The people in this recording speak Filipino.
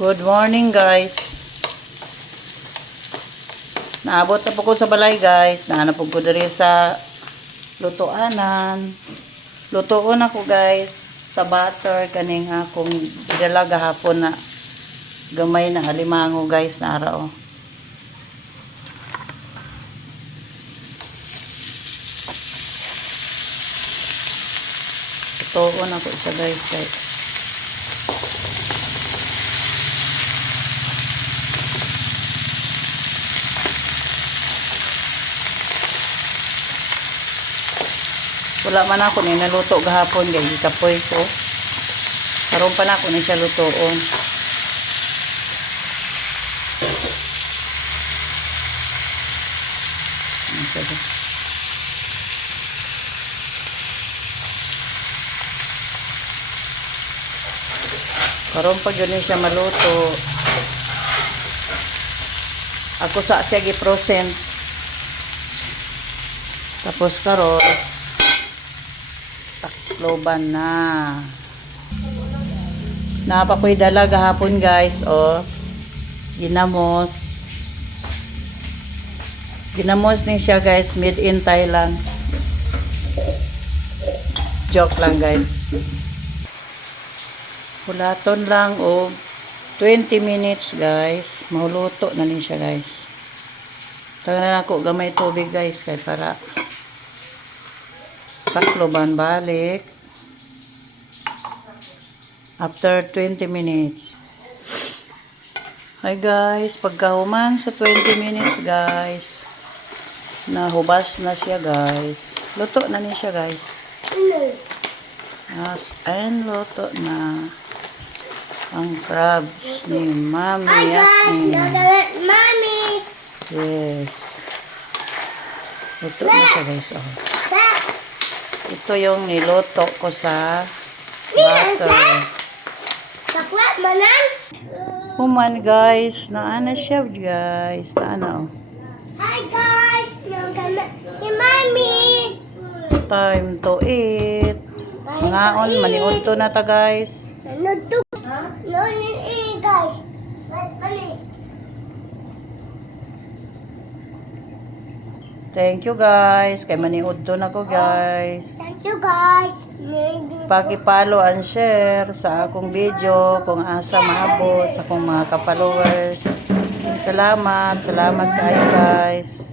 Good morning guys. Naabot na po ko sa balay guys. Nahanap po ko diri sa lutoanan. Lutoon ako guys sa butter kaning akong dala gahapon na gamay na alimango guys na ara oh. Lutoon ako sa guys. Wala man ako ni naluto gahapon guys, ikapoy ko. Karon pa na ako ni siya lutoon. Karon pa gyud ni siya maluto. Ako sa siya gi-prosent. Tapos karon takloban na. Napakoy dala gahapon guys, oh. Ginamos. Ginamos ni siya guys, made in Thailand. Joke lang guys. Hulaton lang o 20 minutes guys. Mahuluto na ni siya guys. Taga na ako gamay tubig guys kay para takloban balik after 20 minutes. Hi guys, pagkahuman sa 20 minutes guys, nahubas na siya guys. Luto na ni siya guys. Yes, and luto na ang crabs ni Mami Yasmin. Mommy. Yes. Luto na siya guys. Oh. Ito yung niluto ko sa butter. Saklat manan. Human guys, naana siya guys. Naana oh. Hi guys. Ni Mommy. Time to eat. Ngaon, maniod to na ta guys. No to. No ni guys. Bali. Thank you guys. Kay maniod to na ko guys. Thank you guys. Paki-follow and share sa akong video kung asa maabot sa akong mga ka-followers. Salamat kayo guys.